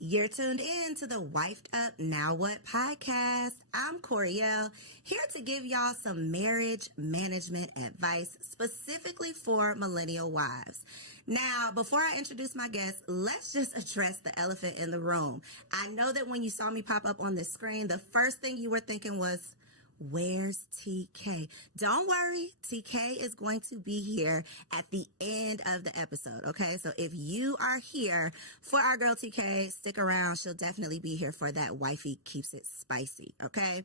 You're tuned in to the Wifed Up Now What podcast. I'm Coriel, here to give y'all some marriage management advice specifically for millennial wives. Now, before I introduce my guest, let's just address the elephant in the room. I know that when you saw me pop up on the screen, the first thing you were thinking was, where's TK? Don't worry, TK is going to be here at the end of the episode, okay? So if you are here for our girl TK, stick around. She'll definitely be here for that wifey keeps it spicy, okay?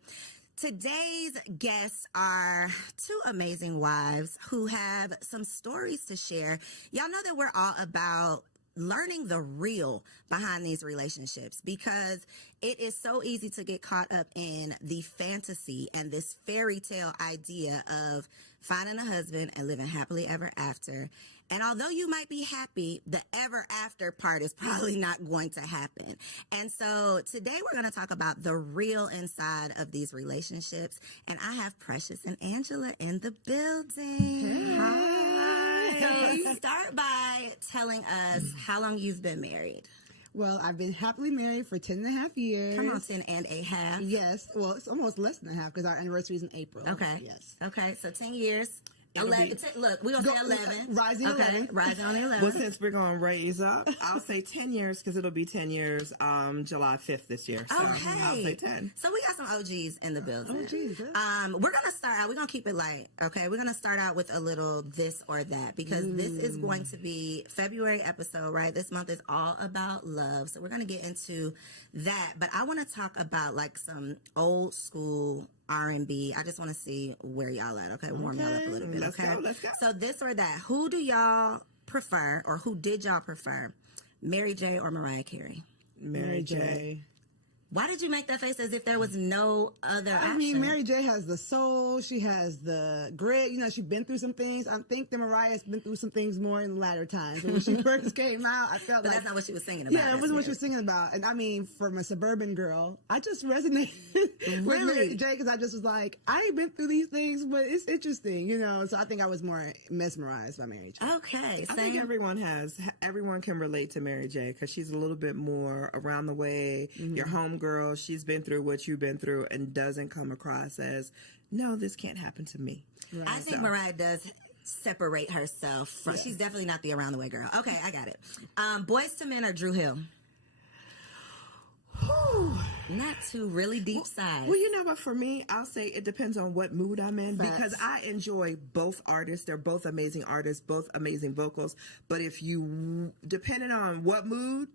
Today's guests are two amazing wives who have some stories to share. Y'all know that we're all about learning the real behind these relationships because it is so easy to get caught up in the fantasy and this fairy tale idea of finding a husband and living happily ever after. And although you might be happy, the ever after part is probably not going to happen. And so today we're going to talk about the real inside of these relationships. And I have Precious and Angela in the building. Hey. Hi. So start by telling us how long you've been married. Well, I've been happily married for 10 and a half years. Come on, 10 and a half. Yes. Well, it's almost less than a half because our anniversary is in April. Okay. Yes. Okay, so 10 years. 11. Look, we're going to say 11. Rising okay. 11. Rising on the 11. Well, since we're going to raise up, I'll say 10 years because it'll be 10 years July 5th this year. So okay. I'll say 10. So we got some OGs in the building. OGs, we're going to start out. We're going to keep it light, okay? We're going to start out with a little this or that because this is going to be February episode, right? This month is all about love. So we're going to get into that. But I want to talk about like some old school R&B. I just want to see where y'all at, okay? Warm y'all up a little bit, okay? Let's go. So this or that, who do y'all prefer or who did y'all prefer, Mary J. or Mariah Carey? Mary J. Why did you make that face as if there was no other option? I mean, Mary J has the soul. She has the grit. You know, she's been through some things. I think that Mariah's been through some things more in the latter times. When she first came out, I felt but like... that's not what she was singing about. Yeah, it wasn't what she was singing about. And I mean, from a suburban girl, I just resonated with Mary J because I just was like, I ain't been through these things, but it's interesting, you know? So I think I was more mesmerized by Mary J. Okay. I think everyone can relate to Mary J because she's a little bit more around the way. Your homegirl, she's been through what you've been through and doesn't come across as, no, this can't happen to me. Right. I think Mariah does separate herself from, she's definitely not the around the way girl. Okay, I got it. Boys to Men or Drew Hill? Not two really deep sides. Well, you know what? For me, I'll say it depends on what mood I'm in because I enjoy both artists. They're both amazing artists, both amazing vocals. But if you, depending on what mood,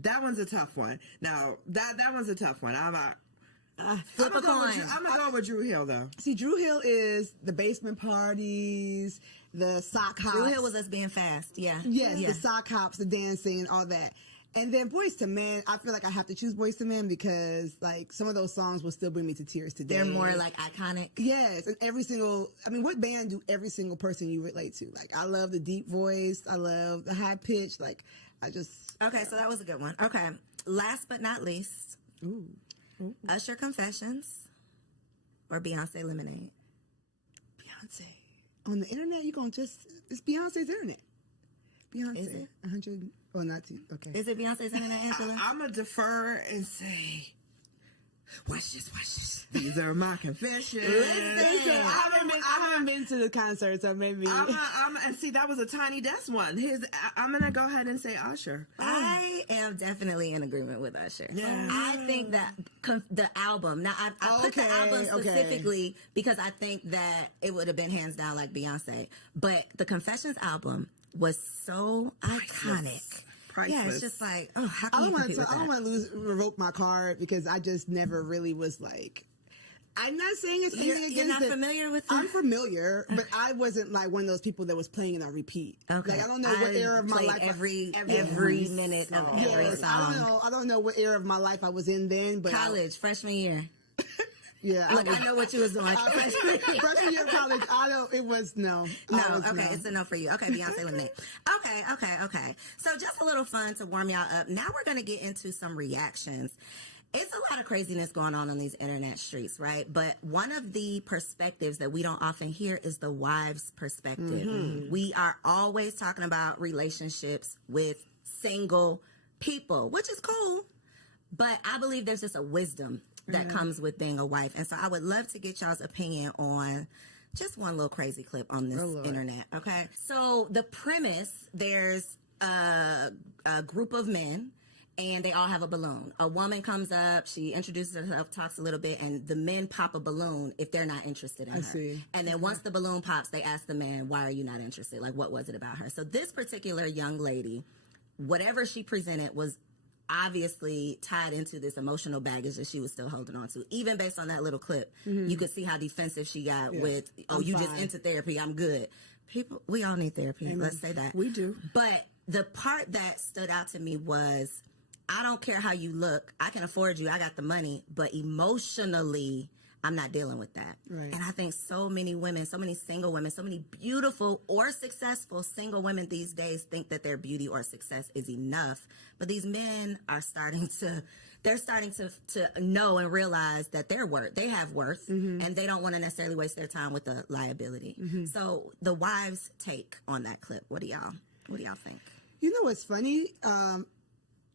that one's a tough one. Now, that one's a tough one. Flip a coin. I'm going to go with Drew Hill, though. See, Drew Hill is the basement parties, the sock hops. Drew Hill was us being fast, yeah. Yes, the sock hops, the dancing, all that. And then Boys to Men, I feel like I have to choose Boys to Men because, like, some of those songs will still bring me to tears today. They're more, like, iconic. Yes, and what band do every single person you relate to? Like, I love the deep voice. I love the high pitch. Like, Okay, so that was a good one. Okay, last but not least, Usher Confessions or Beyonce Lemonade? Beyonce. On the internet, it's Beyonce's internet. Beyonce. Is it? 100, or not two, okay. Is it Beyonce's internet, Angela? I'm going to defer and say, watch this. These are my confessions. Listen, I haven't been to the concert, so maybe. And see, that was a Tiny Desk one. I'm going to go ahead and say Usher. I am definitely in agreement with Usher. Yeah. I think that the album, now I put the album specifically because I think that it would have been hands down like Beyonce, but the Confessions album was so iconic. Priceless. Yeah, it's just like, oh, how can you compete with that? I don't want to revoke my card because I just never really was like. I'm not saying it's anything against it. You're not familiar with it? I'm familiar, but I wasn't like one of those people that was playing it on repeat. Okay. Like, I don't know what era of my life. Every minute of every song. I don't know what era of my life I was in then, but college, freshman year. Yeah. Look, I know what you was doing. Freshman year of college, no. Okay, it's a no for you. Okay, Beyonce Lemonade. Okay. So just a little fun to warm y'all up. Now we're going to get into some reactions. It's a lot of craziness going on these internet streets, right? But one of the perspectives that we don't often hear is the wife's perspective. We are always talking about relationships with single people, which is cool. But I believe there's just a wisdom that comes with being a wife. And so I would love to get y'all's opinion on just one little crazy clip on this internet. Okay. So the premise, there's a group of men and they all have a balloon. A woman comes up, she introduces herself, talks a little bit, and the men pop a balloon if they're not interested in her. See. And then once the balloon pops, they ask the man, why are you not interested? Like, what was it about her? So this particular young lady, whatever she presented was obviously tied into this emotional baggage that she was still holding on to. Even based on that little clip, you could see how defensive she got with, oh, you just into therapy, I'm good. People, we all need therapy. Amen. Let's say that. We do. But the part that stood out to me was, I don't care how you look. I can afford you. I got the money. But emotionally, I'm not dealing with that. Right. And I think so many women, so many single women, so many beautiful or successful single women these days think that their beauty or success is enough. But these men are starting to know and realize that they have worth, and they don't want to necessarily waste their time with the liability. So the wives' take on that clip, what do y'all think? You know what's funny?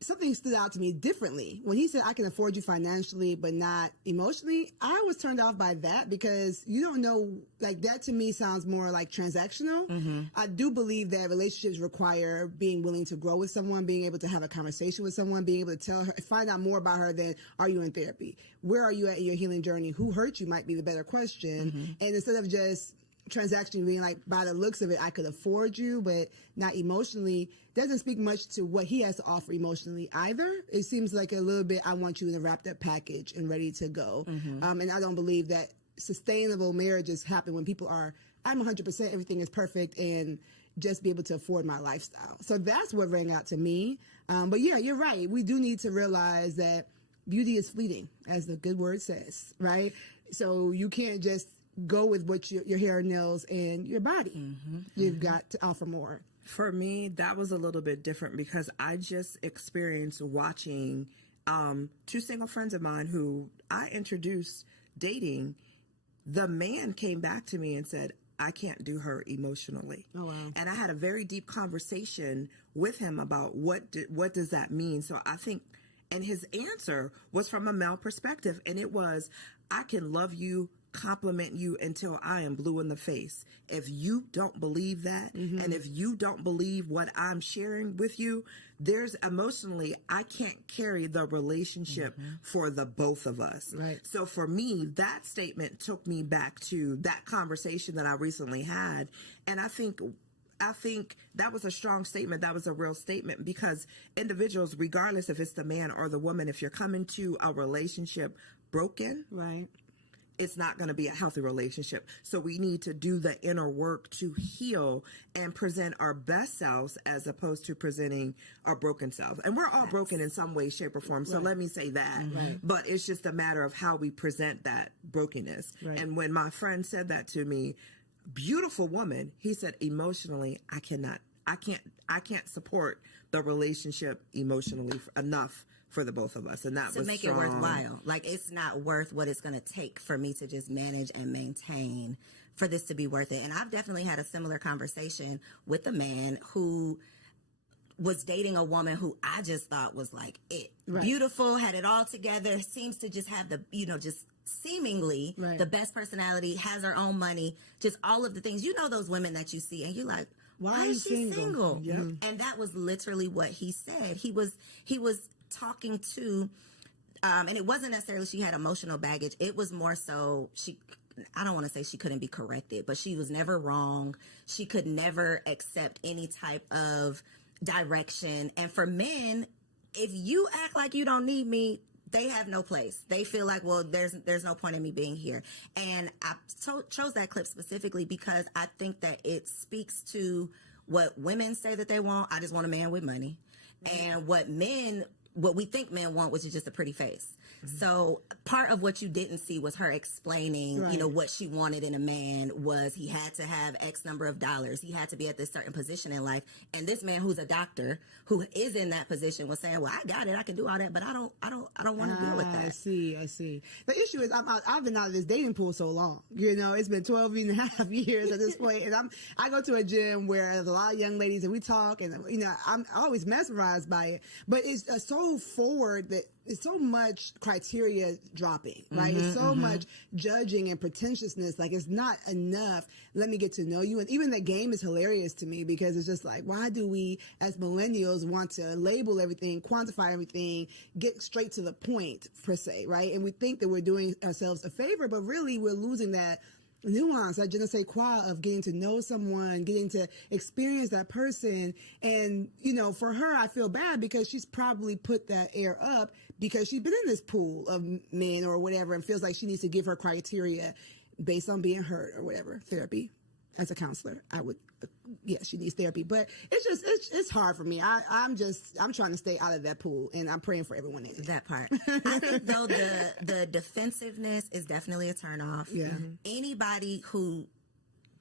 Something stood out to me differently. When he said, I can afford you financially, but not emotionally, I was turned off by that because you don't know, like that to me sounds more like transactional. I do believe that relationships require being willing to grow with someone, being able to have a conversation with someone, being able to tell her, find out more about her than, are you in therapy? Where are you at in your healing journey? Who hurt you might be the better question. And instead of just transaction being like, by the looks of it, I could afford you, but not emotionally, doesn't speak much to what he has to offer emotionally either. It seems like a little bit, I want you in a wrapped up package and ready to go. And I don't believe that sustainable marriages happen when people are, I'm 100%, everything is perfect, and just be able to afford my lifestyle. So that's what rang out to me. But yeah, you're right. We do need to realize that beauty is fleeting, as the good word says, right? So you can't just go with what your hair, nails, and your body. You've got to offer more. For me, that was a little bit different because I just experienced watching two single friends of mine who I introduced dating. The man came back to me and said, I can't do her emotionally. Oh, wow. And I had a very deep conversation with him about what does that mean? So I think, and his answer was from a male perspective, and it was, I can love you, compliment you until I am blue in the face. If you don't believe that, and if you don't believe what I'm sharing with you, there's emotionally, I can't carry the relationship for the both of us. Right. So for me, that statement took me back to that conversation that I recently had. And I think that was a strong statement. That was a real statement because individuals, regardless if it's the man or the woman, if you're coming to a relationship broken, Right. it's not going to be a healthy relationship. So we need to do the inner work to heal and present our best selves as opposed to presenting our broken selves. And we're all broken in some way, shape, or form. So let me say that. But it's just a matter of how we present that brokenness. Right. And when my friend said that to me, beautiful woman, he said, emotionally, I can't support the relationship emotionally enough for the both of us. And that to was make strong. it worthwhile. Like, it's not worth what it's going to take for me to just manage and maintain for this to be worth it. And I've definitely had a similar conversation with a man who was dating a woman who I just thought was like it. Right. Beautiful, had it all together, seems to just have the, just seemingly the best personality, has her own money, just all of the things. You know those women that you see and you're like, why is she single? And that was literally what he said. He was talking to, and it wasn't necessarily she had emotional baggage. It was more so I don't want to say she couldn't be corrected, but she was never wrong. She could never accept any type of direction. And for men, if you act like you don't need me, they have no place. They feel like, well, there's no point in me being here. And I chose that clip specifically because I think that it speaks to what women say that they want. I just want a man with money. And what men what we think men want, which is just a pretty face. So part of what you didn't see was her explaining, you know, what she wanted in a man was he had to have X number of dollars. He had to be at this certain position in life. And this man who's a doctor who is in that position was saying, well, I got it. I can do all that, but I don't want to deal with that. I see. The issue is I've been out of this dating pool so long. You know, it's been 12 and a half years at this point. And I go to a gym where there's a lot of young ladies and we talk and, you know, I'm always mesmerized by it, but it's so forward that it's so much criteria dropping, right? It's so much judging and pretentiousness. Like, it's not enough. Let me get to know you. And even the game is hilarious to me because it's just like, why do we as millennials want to label everything, quantify everything, get straight to the point per se, right? And we think that we're doing ourselves a favor, but really we're losing that nuance, that je ne sais quoi of getting to know someone, getting to experience that person. And, you know, for her, I feel bad because she's probably put that air up because she's been in this pool of men or whatever and feels like she needs to give her criteria based on being hurt or whatever. Therapy. As a counselor, I would, she needs therapy. But it's hard for me. I'm trying to stay out of that pool, and I'm praying for everyone in it. That part. I think, though, the defensiveness is definitely a turnoff. Yeah. Anybody who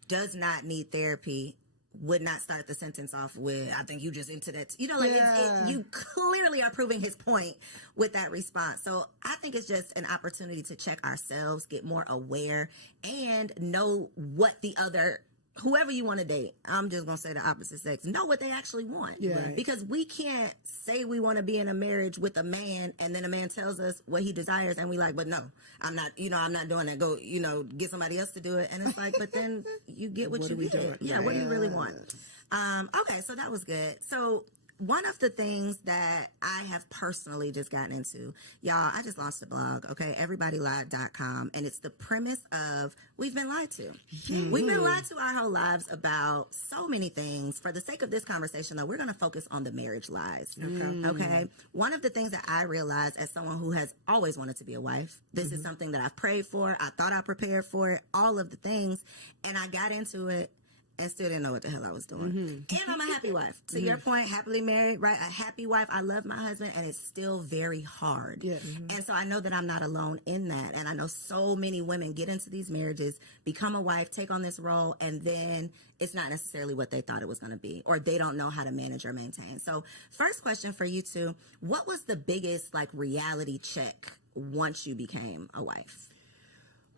does not need therapy would not start the sentence off with, I think you just into that. You know, like, you clearly are proving his point with that response. So I think it's just an opportunity to check ourselves, get more aware, and know what the other, whoever you want to date, I'm just going to say the opposite sex, know what they actually want. Yeah. Because we can't say we want to be in a marriage with a man and then a man tells us what he desires and we like, but no, I'm not doing that. Go, get somebody else to do it. And it's like, but then you get what you get. Yeah, what do you really want? Okay, so that was good. So one of the things that I have personally just gotten into, y'all, I just launched a blog, okay, everybodylied.com, and it's the premise of we've been lied to. We've been lied to our whole lives about so many things. For the sake of this conversation, though, we're going to focus on the marriage lies, okay? One of the things that I realized as someone who has always wanted to be a wife, this is something that I've prayed for, I thought I prepared for it, all of the things, and I got into it and still didn't know what the hell I was doing. And I'm a happy wife. To your point, happily married, right? A happy wife. I love my husband, and it's still very hard. Yeah. And so I know that I'm not alone in that. And I know so many women get into these marriages, become a wife, take on this role, and then it's not necessarily what they thought it was going to be, or they don't know how to manage or maintain. So first question for you two, what was the biggest reality check once you became a wife?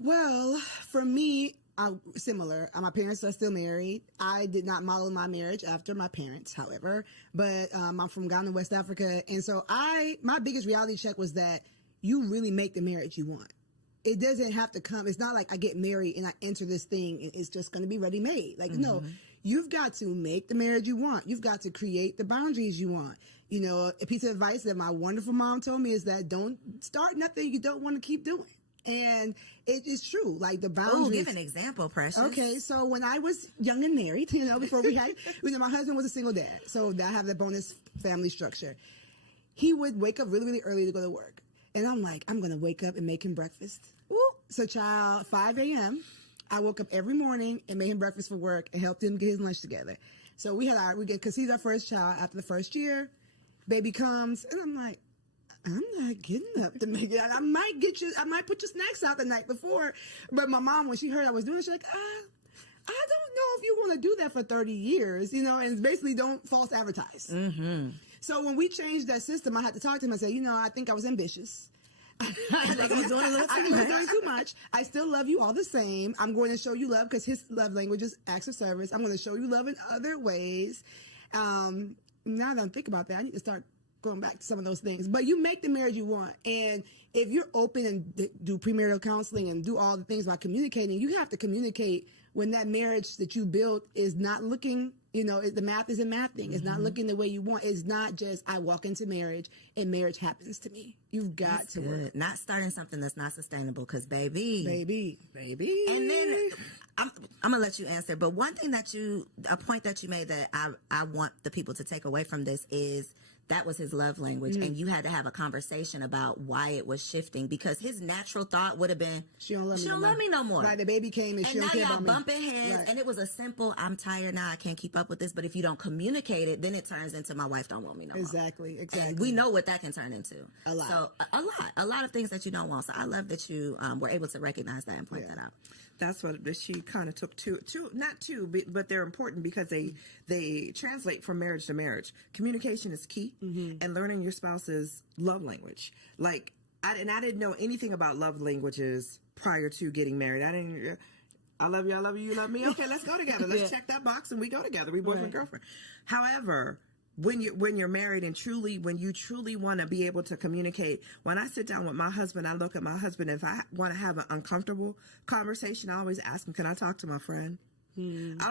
Well, for me, similar. My parents are still married. I did not model my marriage after my parents, however, but I'm from Ghana, West Africa. And so my biggest reality check was that you really make the marriage you want. It doesn't have to come. It's not like I get married and I enter this thing and it's just going to be ready made. Like, no, you've got to make the marriage you want. You've got to create the boundaries you want. You know, a piece of advice that my wonderful mom told me is that don't start nothing you don't want to keep doing. And it is true, like the boundaries. Oh, give an example, Precious. Okay, so when I was young and married, before we had, my husband was a single dad, so I have the bonus family structure. He would wake up really, really early to go to work. And I'm like, I'm going to wake up and make him breakfast. Woo. So, 5 a.m., I woke up every morning and made him breakfast for work and helped him get his lunch together. So we because he's our first child after the first year, baby comes, and I'm like, I'm not getting up to make it. I might put your snacks out the night before. But my mom, when she heard I was doing it, she's like, I don't know if you want to do that for 30 years, and it's basically don't false advertise. So when we changed that system, I had to talk to him and say, I think I was ambitious. I think I was doing a little too much. I was doing too much. I still love you all the same. I'm going to show you love because his love language is acts of service. I'm going to show you love in other ways. Now that I think about that, I need to start going back to some of those things. But you make the marriage you want. And if you're open and do premarital counseling and do all the things about communicating, you have to communicate when that marriage that you built is not looking, the math isn't mathing. It's not looking the way you want. It's not just I walk into marriage and marriage happens to me. You've got That's to good. work. Not starting something that's not sustainable because baby. And And then I'm going to let you answer. But one thing a point that you made that I want the people to take away from this is that was his love language, and you had to have a conversation about why it was shifting, because his natural thought would have been, she don't love me no more. Like the baby came and she now don't care y'all about me. bumping heads, Right. and it was a simple, I'm tired now, I can't keep up with this. But if you don't communicate it, then it turns into, my wife don't want me no more. Exactly. And we know what that can turn into. A lot. So a lot of things that you don't want. So I love that you were able to recognize that and point that out. That's what she kind of took not two, but they're important because they translate from marriage to marriage. Communication is key, and learning your spouse's love language. Like, I didn't know anything about love languages prior to getting married. I love you, I love you, you love me. Okay, let's go together. Let's check that box and we go together. We boyfriend, girlfriend. However, when you're married and when you truly want to be able to communicate, when I sit down with my husband, I look at my husband. If I want to have an uncomfortable conversation, I always ask him, can I talk to my friend? I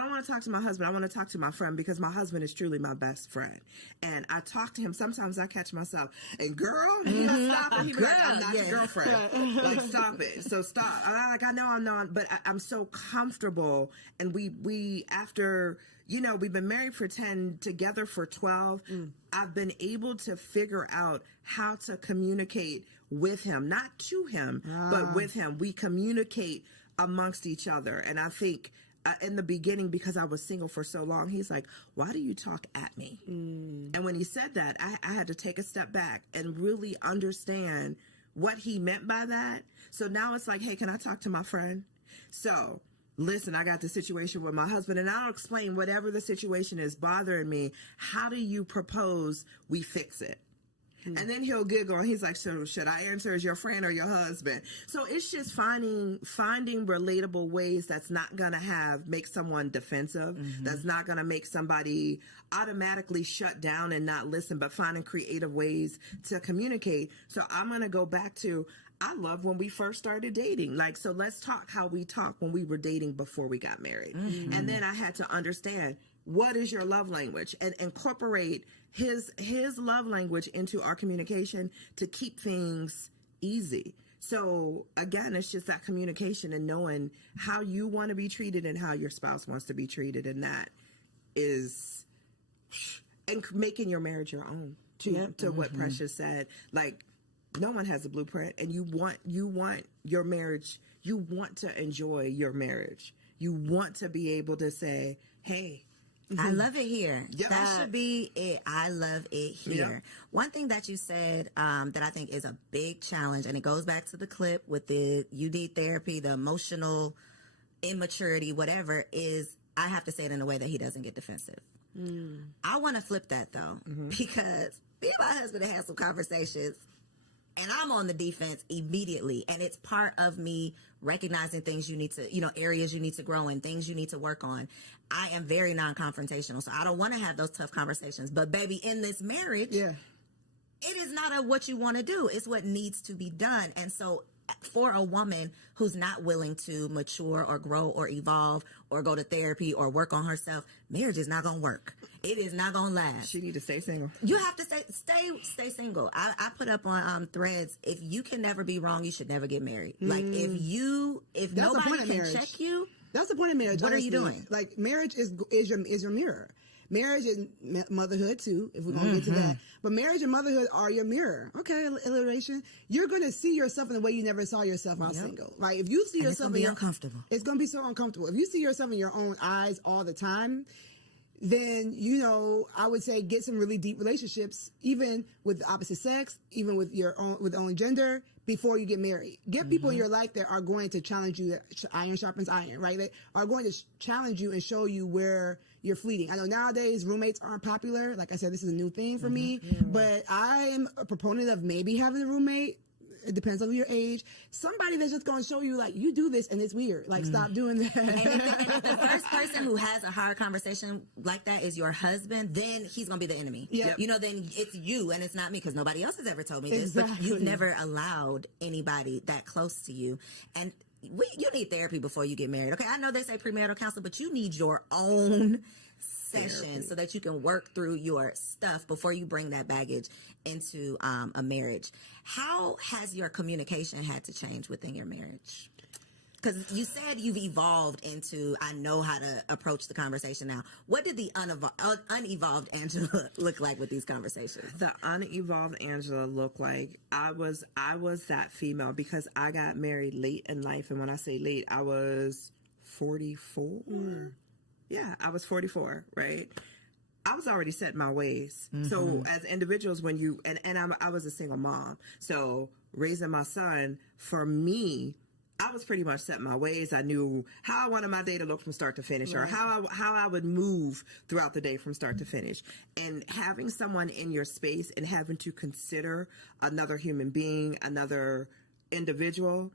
don't want to talk to my husband. I want to talk to my friend, because my husband is truly my best friend. And I talk to him. Sometimes I catch myself, and girl, he'll stop and he'll be like, I'm not your girlfriend. Like, stop it. So stop. I know I'm not, but I'm so comfortable. And we after, we've been married for 10, together for 12. I've been able to figure out how to communicate with him, not to him, but with him. We communicate amongst each other. And I think, in the beginning, because I was single for so long, he's like, why do you talk at me? And when he said that, I had to take a step back and really understand what he meant by that. So now it's like, hey, can I talk to my friend? So listen, I got the situation with my husband, and I'll explain whatever the situation is bothering me. How do you propose we fix it? And then he'll giggle, and he's like, so should I answer as your friend or your husband? So it's just finding relatable ways that's not going to make someone defensive, that's not going to make somebody automatically shut down and not listen, but finding creative ways to communicate. So I'm going to go back to, I love when we first started dating. Like, so let's talk how we talked when we were dating before we got married. And then I had to understand, what is your love language, and incorporate his love language into our communication to keep things easy. So again, it's just that communication and knowing how you want to be treated and how your spouse wants to be treated. And that is, and making your marriage your own to what Precious said. Like, no one has a blueprint, and you want your marriage. You want to enjoy your marriage. You want to be able to say, hey, I love it here. Yep. That should be it. I love it here. Yep. One thing that you said that I think is a big challenge, and it goes back to the clip with the you need therapy, the emotional immaturity, whatever, is I have to say it in a way that he doesn't get defensive. I want to flip that, though, because me and my husband have had some conversations, and I'm on the defense immediately. And it's part of me recognizing things you need to, areas you need to grow in, things you need to work on. I am very non-confrontational, so I don't want to have those tough conversations. But baby, in this marriage, it is not what you want to do. It's what needs to be done. And so for a woman who's not willing to mature or grow or evolve or go to therapy or work on herself, marriage is not going to work. It is not going to last. she need to stay single. You have to stay single. I put up on Threads, if you can never be wrong, you should never get married. Like, if That's the point nobody of can marriage. check you, That's the point of marriage. What are you honestly. doing? Like, marriage is your mirror. Marriage is motherhood too, if we're going to get to that. But marriage and motherhood are your mirror. Okay, alliteration. You're going to see yourself in the way you never saw yourself while single. Like, if you see and it's yourself going to be uncomfortable. it's going to be so uncomfortable. If you see yourself in your own eyes all the time, then, I would say get some really deep relationships, even with the opposite sex, even with the only gender, before you get married. Get people in your life that are going to challenge you, that iron sharpens iron, right? They are going to challenge you and show you where you're fleeting. I know nowadays roommates aren't popular. Like I said, this is a new thing for me, but I am a proponent of maybe having a roommate. It depends on your age. Somebody that's just going to show you, like, you do this and it's weird. Like, stop doing that. And if the first person who has a hard conversation like that is your husband, then he's going to be the enemy. Yep. Then it's you and it's not me, because nobody else has ever told me this. Exactly. But you've never allowed anybody that close to you. And you need therapy before you get married. Okay, I know they say premarital counseling, but you need your own session so that you can work through your stuff before you bring that baggage into a marriage. How has your communication had to change within your marriage? because you said you've evolved into, I know how to approach the conversation now. What did the unevolved Angela look like with these conversations? The unevolved Angela looked like I was that female because I got married late in life. And when I say late, I was 44. Yeah, I was 44, right? I was already set in my ways. So as individuals, when you, and I was a single mom. So raising my son, for me, I was pretty much set in my ways. I knew how I wanted my day to look from start to finish, or how I would move throughout the day from start to finish. And having someone in your space and having to consider another human being, another individual,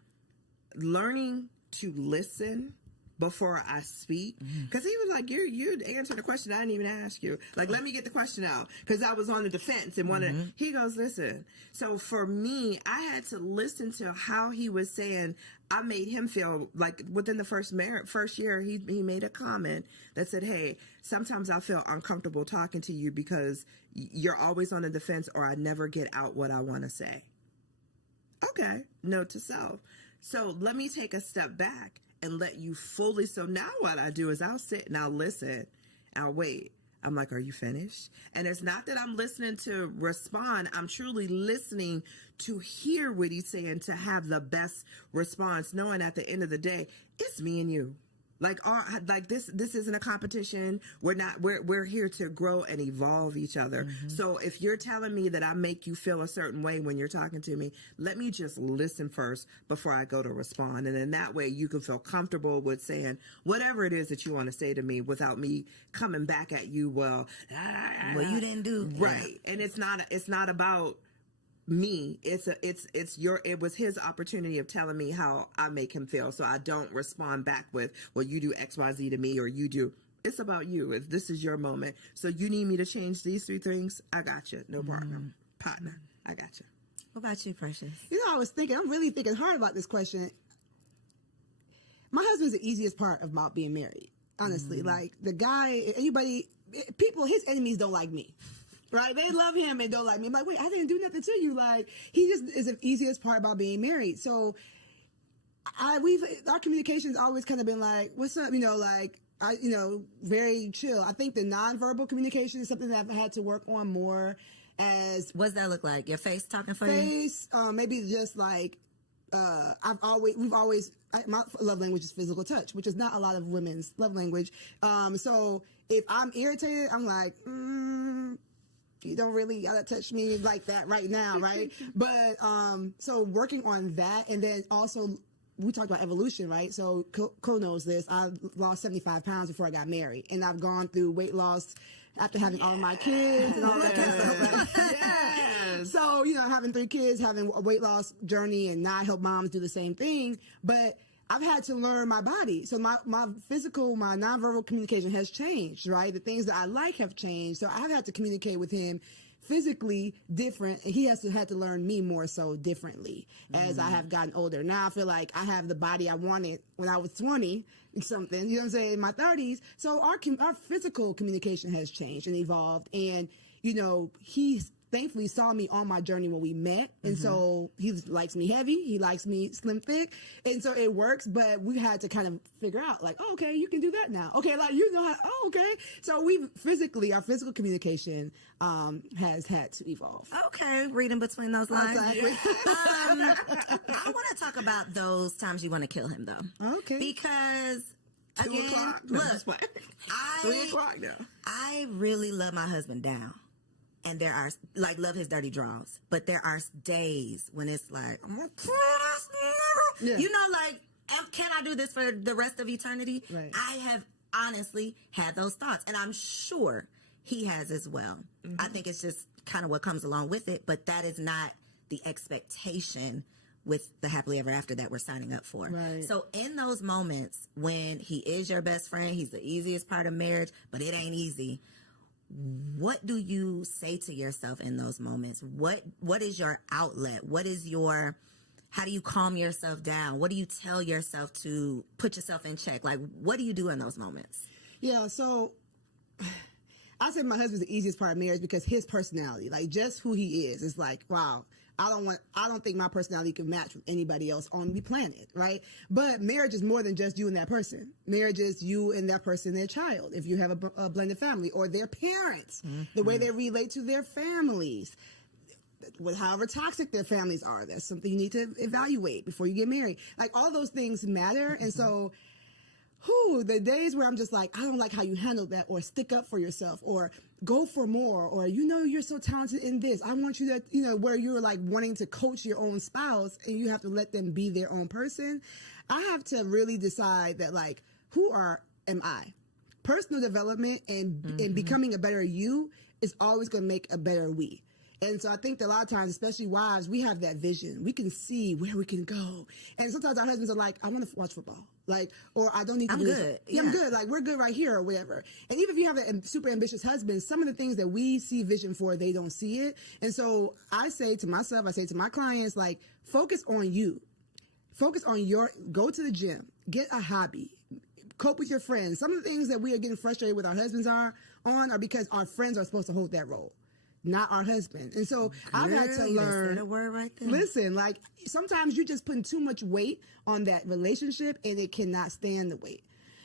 learning to listen before I speak, because he was like, you answered the question I didn't even ask you. Like, let me get the question out, because I was on the defense and wanted. He goes, listen. So for me, I had to listen to how he was saying. I made him feel like within the first year, he made a comment that said, hey, sometimes I feel uncomfortable talking to you because you're always on the defense, or I never get out what I want to say. Okay, note to self. So let me take a step back and let you fully. So now what I do is I'll sit and I'll listen. I'll wait. I'm like, are you finished? And it's not that I'm listening to respond. I'm truly listening to hear what he's saying, to have the best response, knowing at the end of the day, it's me and you. Like this isn't a competition. We're here to grow and evolve each other. So if you're telling me that I make you feel a certain way when you're talking to me, let me just listen first before I go to respond. And then that way you can feel comfortable with saying whatever it is that you want to say to me without me coming back at you. Well, you didn't do right. And it's not about me. It was his opportunity of telling me how I make him feel. So I don't respond back with, well, you do XYZ to me, or you do. It's about you. If this is your moment. So you need me to change these 3 things, I got you. No problem. Partner, I got you. What about you, Precious? I'm really thinking hard about this question. My husband's the easiest part about being married. Honestly, like the guy, his enemies don't like me. Right? They love him and don't like me. I'm like, wait, I didn't do nothing to you. Like, he just is the easiest part about being married. So our communication's always kind of been like, what's up? Very chill. I think the nonverbal communication is something that I've had to work on more. What's that look like? Your face talking for you? Face, maybe just like, my love language is physical touch, which is not a lot of women's love language. So if I'm irritated, I'm like, you don't really gotta touch me like that right now, right? But so working on that, and then also we talked about evolution, right? So Cole knows this. I lost 75 pounds before I got married, and I've gone through weight loss after having all of my kids and all that kind of stuff. Yes. So having 3 kids, having a weight loss journey, and now I help moms do the same thing, but I've had to learn my body. So my nonverbal communication has changed, right? The things that I like have changed. So I've had to communicate with him physically different, and he had to learn me more so differently as I have gotten older. Now I feel like I have the body I wanted when I was 20 something, you know what I'm saying, in my 30s. So our physical communication has changed and evolved, and he's thankfully saw me on my journey when we met. And so he likes me heavy. He likes me slim thick. And so it works, but we had to kind of figure out like, oh, okay, you can do that now. Okay. Like, okay. So our physical communication, has had to evolve. Okay. Reading between those lines. Exactly. I want to talk about those times you want to kill him though. Okay. Because 2 o'clock. Look, 3 o'clock now. I really love my husband down. And there are, love his dirty draws. But there are days when it's like, I'm going to kill this nigga. Yeah. Can I do this for the rest of eternity? Right. I have honestly had those thoughts. And I'm sure he has as well. I think it's just kind of what comes along with it. But that is not the expectation with the happily ever after that we're signing up for. Right. So in those moments when he is your best friend, he's the easiest part of marriage, but it ain't easy. What do you say to yourself in those moments? What is your outlet? How do you calm yourself down? What do you tell yourself to put yourself in check? Like, what do you do in those moments? Yeah, so I said my husband's the easiest part of marriage because his personality, like just who he is like, wow, I don't think my personality can match with anybody else on the planet, right? But marriage is more than just you and that person. Marriage is you and that person, their child, if you have a blended family, or their parents, the way they relate to their families. With however toxic their families are, that's something you need to evaluate before you get married. Like, all those things matter. And so, the days where I'm just like, I don't like how you handled that, or stick up for yourself, or go for more, or, you're so talented in this, I want you to, where you're like wanting to coach your own spouse and you have to let them be their own person. I have to really decide that, like, am I? Personal development and becoming a better you is always going to make a better we. And so I think that a lot of times, especially wives, we have that vision. We can see where we can go. And sometimes our husbands are like, I want to watch football. Like, or I don't need to do good. Yeah, I'm good. Like, we're good right here, or whatever. And even if you have a super ambitious husband, some of the things that we see vision for, they don't see it. And so I say to myself, I say to my clients, like, focus on you. Focus on go to the gym, get a hobby, cope with your friends. Some of the things that we are getting frustrated with our husbands are because our friends are supposed to hold that role, not our husband. And so I've had to learn. A word right there. Listen, like, sometimes you're just putting too much weight on that relationship and it cannot stand the weight.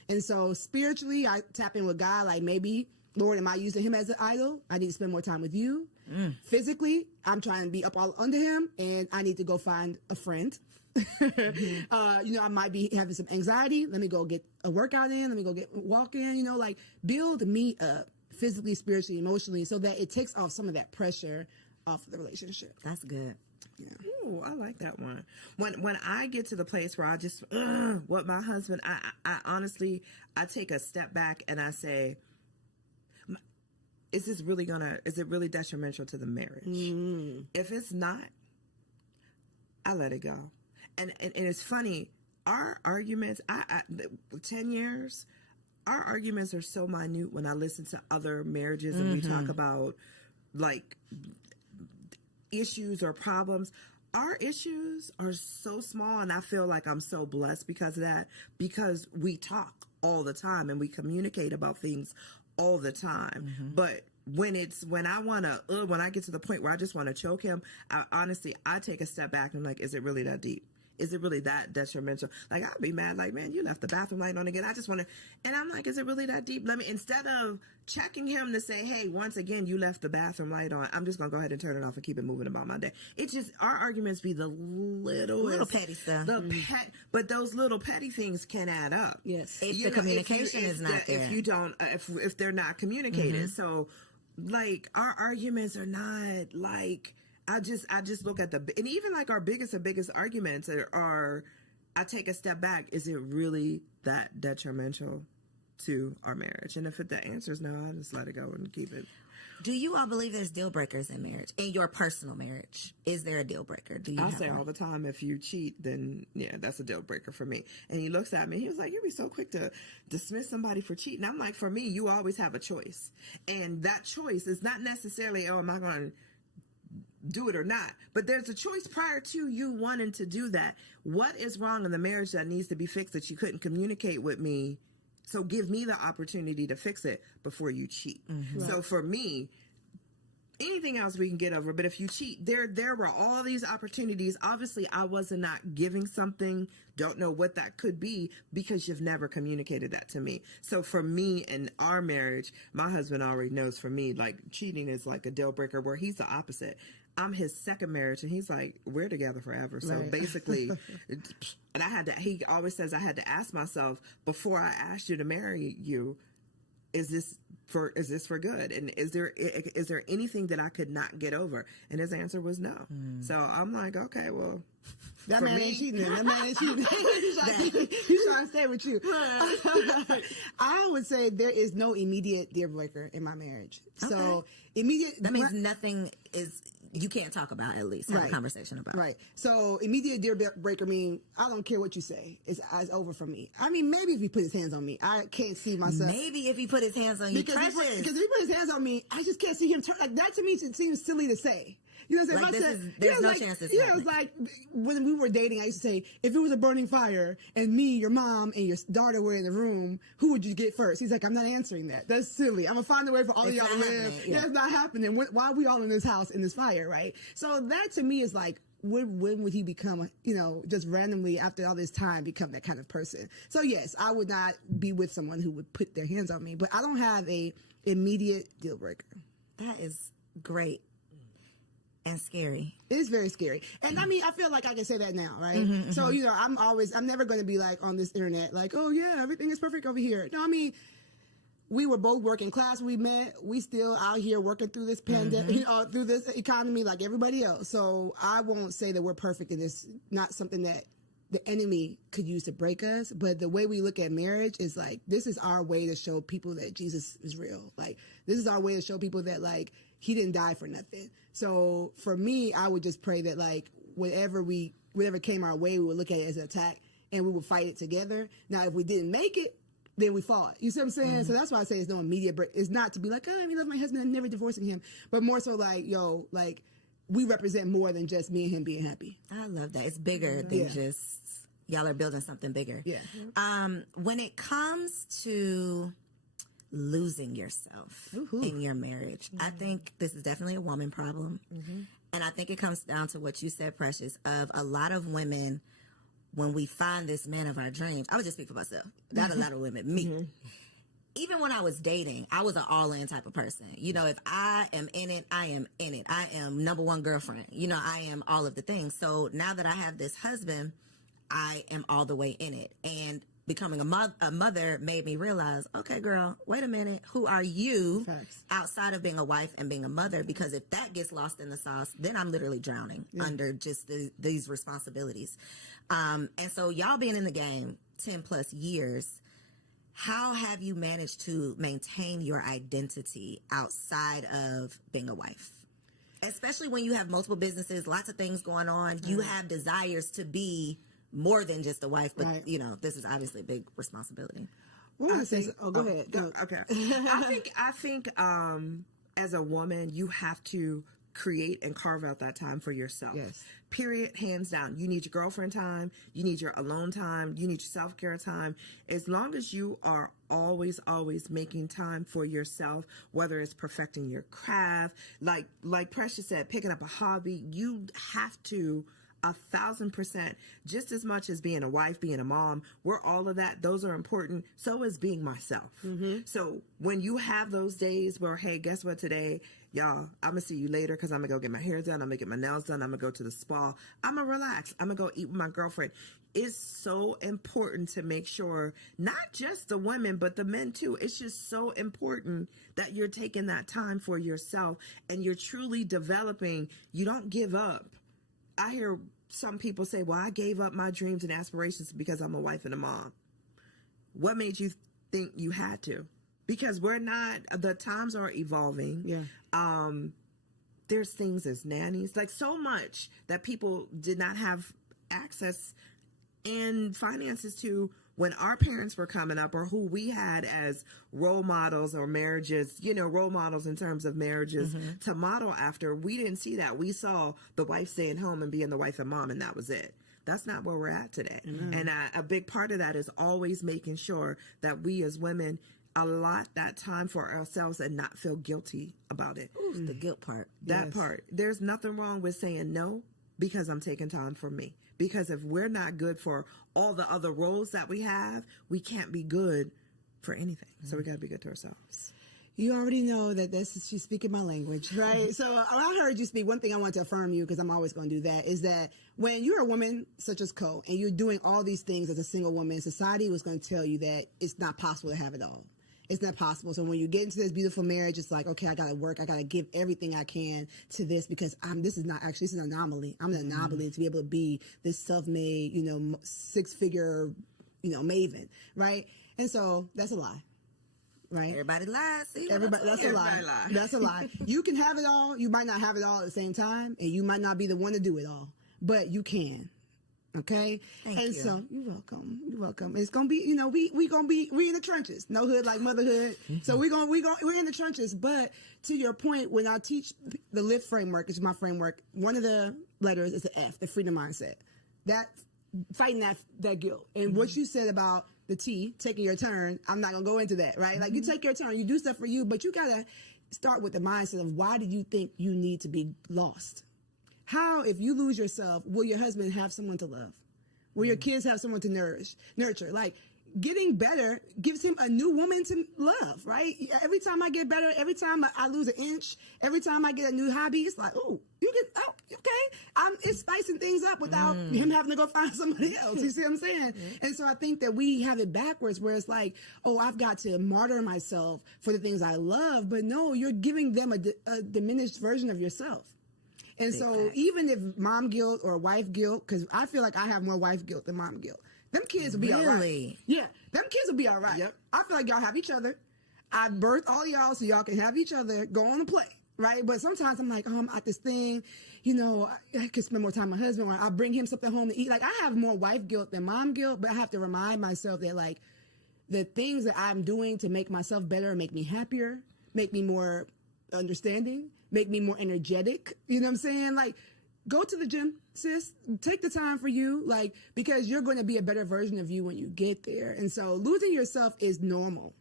And so spiritually, I tap in with God, like, maybe, Lord, am I using him as an idol? I need to spend more time with you. Physically, I'm trying to be up all under him and I need to go find a friend. I might be having some anxiety. Let me go get a workout in. Let me go get walk in, like, build me up physically, spiritually, emotionally, so that it takes off some of that pressure off of the relationship. That's good. Yeah. Ooh, I like that one. When I get to the place where I just, what my husband, I honestly, I take a step back and I say, is it really detrimental to the marriage? If it's not, I let it go. And it's funny, our arguments, 10 years, our arguments are so minute when I listen to other marriages and we talk about, like, issues or problems. Our issues are so small, and I feel like I'm so blessed because of that, because we talk all the time and we communicate about things all the time. But when I get to the point where I just want to choke him, I take a step back and I'm like, is it really that deep? Is it really that detrimental? Like, I'd be mad, like, man, you left the bathroom light on again. I just want to, and I'm like, is it really that deep? Instead of checking him to say, hey, once again, you left the bathroom light on, I'm just going to go ahead and turn it off and keep it moving about my day. It's just, our arguments be the little petty stuff. But those little petty things can add up. Yes. If the communication is not there. If you don't, if they're not communicated. So, like, our arguments are not, like, I just look at and even like our biggest arguments are, I take a step back. Is it really that detrimental to our marriage? And if the answer is no, I just let it go and keep it. Do you all believe there's deal breakers in marriage? In your personal marriage, is there a deal breaker? I say all the time, if you cheat, then yeah, that's a deal breaker for me. And he looks at me, he was like, you'd be so quick to dismiss somebody for cheating. I'm like, for me, you always have a choice. And that choice is not necessarily, am I going to do it or not, but there's a choice prior to you wanting to do that. What is wrong in the marriage that needs to be fixed that you couldn't communicate with me? So give me the opportunity to fix it before you cheat. So for me, anything else we can get over, but if you cheat, there were all these opportunities. Obviously, I wasn't not giving something, don't know what that could be, because you've never communicated that to me. So for me in our marriage, my husband already knows, for me, like, cheating is like a deal breaker, where he's the opposite. I'm his second marriage, and he's like, we're together forever. So basically, and he always says I had to ask myself, before I asked you to marry you, is this for good? And is there anything that I could not get over? And his answer was no. So I'm like, okay, well, that man ain't cheating. That man ain't cheating. He's trying to stay with you. I would say there is no immediate deal breaker in my marriage. Okay. So that means nothing is, you can't talk about, at least have a conversation about. Right. So immediate deal breaker mean I don't care what you say. It's over for me. I mean, maybe if he put his hands on me, I can't see myself. Maybe if he put his hands on you, because if he put his hands on me, I just can't see him turn. Like, that to me seems silly to say. You know what I'm Like, saying? there's no chance this Yeah, it was like when we were dating, I used to say, if it was a burning fire and me, your mom, and your daughter were in the room, who would you get first? He's like, I'm not answering that. That's silly. I'm gonna find a way for all of y'all to live. Yeah, it's not happening. Why are we all in this house in this fire, right? So that to me is like, when would he become, just randomly after all this time become that kind of person? So yes, I would not be with someone who would put their hands on me, but I don't have a immediate deal breaker. That is great and scary. It is very scary. And I mean, I feel like I can say that now, right? So, I'm never going to be like on this internet, like, oh yeah, everything is perfect over here. No, I mean, we were both working class. We met. We still out here working through this pandemic, through this economy like everybody else. So I won't say that we're perfect in this. Not something that the enemy could use to break us. But the way we look at marriage is like, this is our way to show people that Jesus is real. Like, this is our way to show people that like he didn't die for nothing. So for me, I would just pray that like whatever came our way, we would look at it as an attack and we would fight it together. Now, if we didn't make it, then we fought. You see what I'm saying? So that's why I say it's no immediate break. It's not to be like, oh, I love my husband, I'm never divorcing him. But more so like, we represent more than just me and him being happy. I love that. It's bigger than just y'all are building something bigger. Yeah. When it comes to losing yourself in your marriage, I think this is definitely a woman problem. And I think it comes down to what you said, Precious, of a lot of women, when we find this man of our dreams, I would just speak for myself, not a lot of women, me. Even when I was dating, I was an all-in type of person. If I am in it, I am in it. I am number one girlfriend. I am all of the things. So now that I have this husband, I am all the way in it. And becoming a mother made me realize, okay, girl, wait a minute. Who are you outside of being a wife and being a mother? Because if that gets lost in the sauce, then I'm literally drowning under just these responsibilities. And so y'all being in the game 10 plus years, how have you managed to maintain your identity outside of being a wife? Especially when you have multiple businesses, lots of things going on, you have desires to be more than just a wife, but this is obviously a big responsibility. Go ahead. No. Okay. I think as a woman, you have to create and carve out that time for yourself. Yes. Period. Hands down. You need your girlfriend time. You need your alone time. You need your self-care time. As long as you are always making time for yourself, whether it's perfecting your craft, like Precious said, picking up a hobby, you have to 1,000%, just as much as being a wife, being a mom, we're all of that. Those are important. So is being myself. So when you have those days where, hey, guess what today? Y'all, I'm going to see you later because I'm going to go get my hair done. I'm going to get my nails done. I'm going to go to the spa. I'm going to relax. I'm going to go eat with my girlfriend. It's so important to make sure, not just the women, but the men too. It's just so important that you're taking that time for yourself and you're truly developing. You don't give up. I hear some people say, well, I gave up my dreams and aspirations because I'm a wife and a mom. What made you think you had to? Because the times are evolving. Yeah. There's things as nannies, like so much that people did not have access and finances to when our parents were coming up, or who we had as role models or marriages, role models in terms of marriages to model after. We didn't see that. We saw the wife staying home and being the wife and mom, and that was it. That's not where we're at today. And a big part of that is always making sure that we as women allot that time for ourselves and not feel guilty about it. Ooh, the guilt part. That part. There's nothing wrong with saying no because I'm taking time for me. Because if we're not good for all the other roles that we have, we can't be good for anything. So we got to be good to ourselves. You already know that she's speaking my language, right? So I heard you speak. One thing I want to affirm you, because I'm always going to do that, is that when you're a woman such as Co, and you're doing all these things as a single woman, society was going to tell you that it's not possible to have it all. It's not possible. So when you get into this beautiful marriage, it's like, okay, I got to work. I got to give everything I can to this because this is an anomaly. I'm an anomaly to be able to be this self-made, 6-figure, maven, right? And so that's a lie. Right? Everybody lies. See, that's a lie. That's a lie. You can have it all. You might not have it all at the same time, and you might not be the one to do it all, but you can. Okay. Thank and you. so you're welcome. You're welcome. It's gonna be, you know, we in the trenches. No hood like motherhood. So we're in the trenches. But to your point, when I teach the LIFT framework, which is my framework, one of the letters is the F, the freedom mindset. That fighting that guilt. And what you said about the T, taking your turn, I'm not gonna go into that, right? Like you take your turn, you do stuff for you, but you gotta start with the mindset of why do you think you need to be lost? How, if you lose yourself, will your husband have someone to love? Will your kids have someone to nurture? Like, getting better gives him a new woman to love, right? Every time I get better, every time I lose an inch, every time I get a new hobby, it's like, okay. It's spicing things up without him having to go find somebody else. You see what I'm saying? And so I think that we have it backwards where it's like, oh, I've got to martyr myself for the things I love. But no, you're giving them a diminished version of yourself. And so even if mom guilt or wife guilt, because I feel like I have more wife guilt than mom guilt, them kids will be all right. Yeah, them kids will be all right. Yep. I feel like y'all have each other. I birthed all y'all so y'all can have each other, go on and play, right? But sometimes I'm like, oh, I'm at this thing, you know, I could spend more time with my husband, or I bring him something home to eat. Like, I have more wife guilt than mom guilt, but I have to remind myself that, like, the things that I'm doing to make myself better, make me happier, make me more understanding, make me more energetic. You know what I'm saying? Like, go to the gym, sis. Take the time for you, like, because you're going to be a better version of you when you get there. And so losing yourself is normal.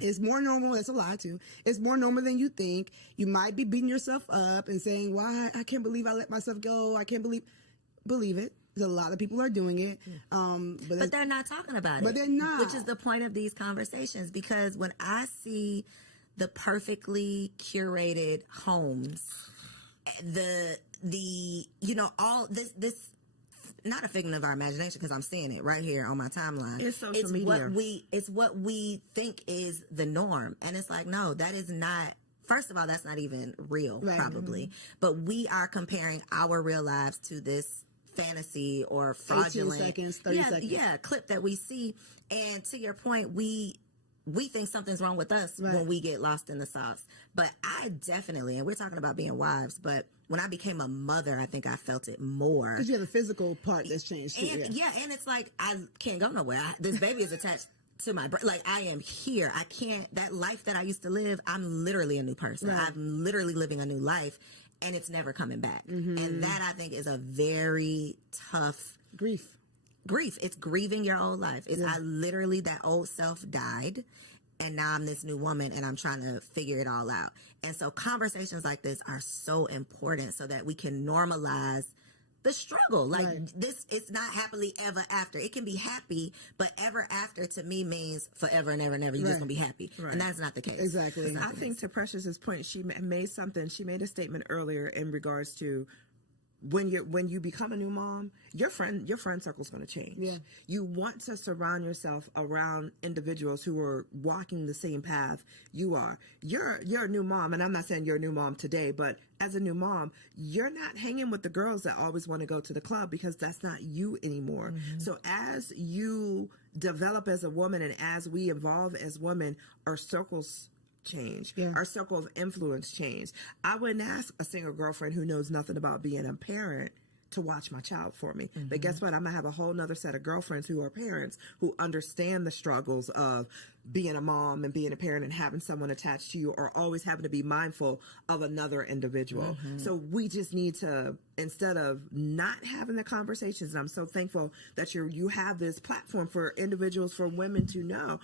It's more normal. That's a lie, too. It's more normal than you think. You might be beating yourself up and saying, why? I can't believe I let myself go. I can't believe it. A lot of people are doing it. But they're not talking about it. But they're not. Which is the point of these conversations. Because when I see the perfectly curated homes, the you know, all this not a figment of our imagination, because I'm seeing it right here on my timeline. It's social media. It's what we think is the norm, and it's like, no, that is not. First of all, that's not even real, probably. But we are comparing our real lives to this fantasy or fraudulent 18 seconds, 30 seconds. clip that we see. And to your point, we think something's wrong with us when we get lost in the sauce. But I definitely, and we're talking about being wives, but when I became a mother, I think I felt it more. Because you have a physical part that's changed too. And it's like, I can't go nowhere. This baby is attached to my brain. Like, I am here. I can't, that life that I used to live, I'm literally a new person. Right. I'm literally living a new life, and it's never coming back. And that, I think, is a very tough Grief. It's grieving your old life. I literally, that old self died, and now I'm this new woman, and I'm trying to figure it all out. And so conversations like this are so important, so that we can normalize the struggle. Like, this, it's not happily ever after. It can be happy, but ever after to me means forever and ever and ever. You're just gonna be happy, and that's not the case. Exactly. I think to Precious's point, she made a statement earlier in regards to when you become a new mom, your friend circle is going to change. Yeah. You want to surround yourself around individuals who are walking the same path you are. You're a new mom, and I'm not saying you're a new mom today, but as a new mom, you're not hanging with the girls that always want to go to the club, because that's not you anymore. So as you develop as a woman, and as we evolve as women, our circles change. Our circle of influence change. I wouldn't ask a single girlfriend who knows nothing about being a parent to watch my child for me. But guess what? I'm going to have a whole nother set of girlfriends who are parents, who understand the struggles of being a mom and being a parent and having someone attached to you, or always having to be mindful of another individual. So we just need to, instead of not having the conversations, and I'm so thankful that you have this platform for individuals, for women to know,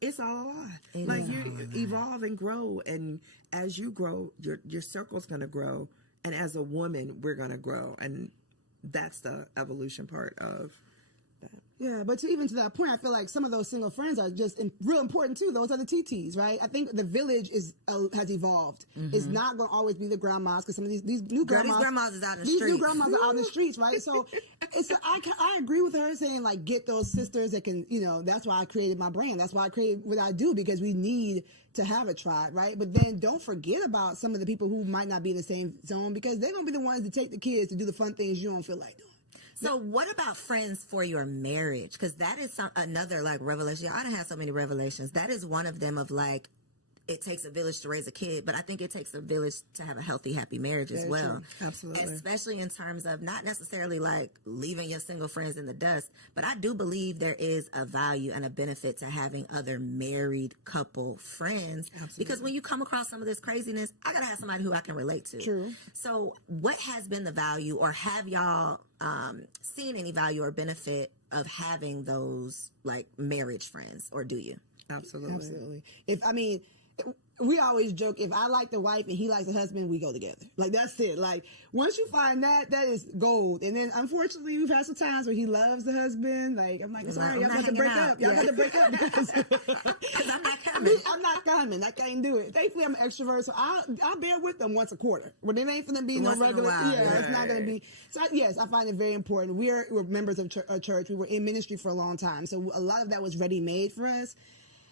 it's all a lie. Like, you evolve and grow, and as you grow, your circle's going to grow, and as a woman, we're going to grow, and that's the evolution part of that. Yeah, but even to that point, I feel like some of those single friends are just real important too. Those are the TTs, right? I think the village has evolved. It's not going to always be the grandmas, because some of these new grandmas, these grandmas is out in the these streets. new grandmas are out in the streets, right? So I agree with her saying, like, get those sisters that can, you know, that's why I created my brand. That's why I created what I do, because we need to have a tribe, right? But then don't forget about some of the people who might not be in the same zone, because they're going to be the ones to take the kids to do the fun things you don't feel like doing. So what about friends for your marriage? Because that is another, like, revelation. I done had so many revelations. That is one of them, of like, it takes a village to raise a kid, but I think it takes a village to have a healthy, happy marriage as well. True. Absolutely. Especially in terms of not necessarily like leaving your single friends in the dust, but I do believe there is a value and a benefit to having other married couple friends. Absolutely. Because when you come across some of this craziness, I gotta have somebody who I can relate to. True. So what has been the value, or have y'all seen any value or benefit of having those like marriage friends, or do you? Absolutely. We always joke, if I like the wife and he likes the husband, we go together. Like, that's it. Like, once you find that, that is gold. And then, unfortunately, we've had some times where he loves the husband. Like, I'm like, sorry, y'all got to break up. Y'all got to break up because I'm not coming. I'm not coming. I can't do it. Thankfully, I'm an extrovert, so I'll bear with them once a quarter. But it ain't finna be no Once in a regular. while, Yeah, it's not gonna be. So yes, I find it very important. We're members of church. We were in ministry for a long time, so a lot of that was ready made for us.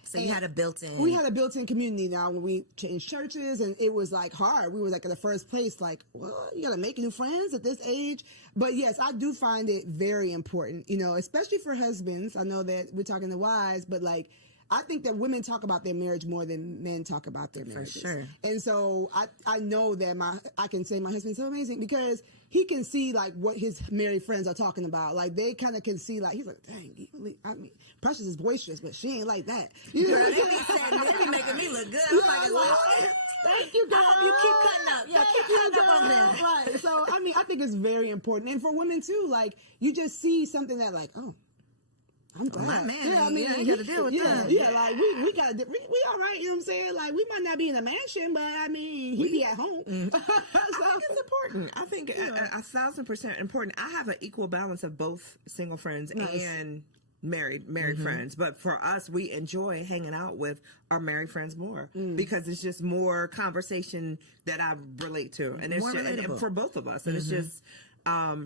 So you had a built-in. We had a built-in community now when we changed churches, and it was like hard. We were like in the first place, like, well, you got to make new friends at this age. But yes, I do find it very important, you know, especially for husbands. I know that we're talking to wives, but like, I think that women talk about their marriage more than men talk about their marriages. For sure. And so I know that I can say my husband's so amazing because he can see like what his married friends are talking about. Like they kind of can see like, he's like, dang, Precious is boisterous, but she ain't like that. You know, Girl, they be making me look good. I'm like, as long as thank you, girl. you keep cutting up. Yeah, keep cutting up on there. Right. So I think it's very important, and for women too. Like you just see something that like, oh, I'm glad. My man, yeah, ain't got to deal with that. Yeah, like we got to, we all right. You know what I'm saying? Like we might not be in a mansion, but I mean, he be at home. I think it's important. I think 1,000% important. I have an equal balance of both single friends and married friends, but for us, we enjoy hanging out with our married friends more because it's just more conversation that I relate to, and it's just, and for both of us, and it's just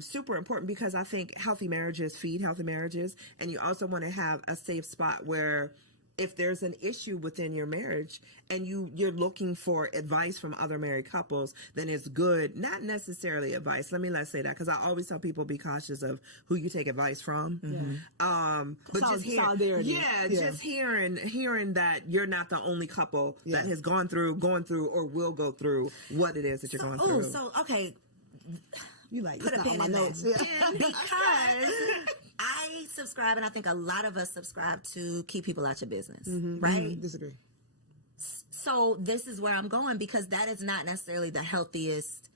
super important because I think healthy marriages feed healthy marriages, and you also want to have a safe spot where if there's an issue within your marriage and you're looking for advice from other married couples, then it's good, not necessarily advice. Let's say that, because I always tell people be cautious of who you take advice from. But just just hearing that you're not the only couple that has gone through or will go through what it is that you're going through. So okay. You like put a pin on my in notes. that. Because I subscribe, and I think a lot of us subscribe to keep people out your business, right? Disagree. So this is where I'm going, because that is not necessarily the healthiest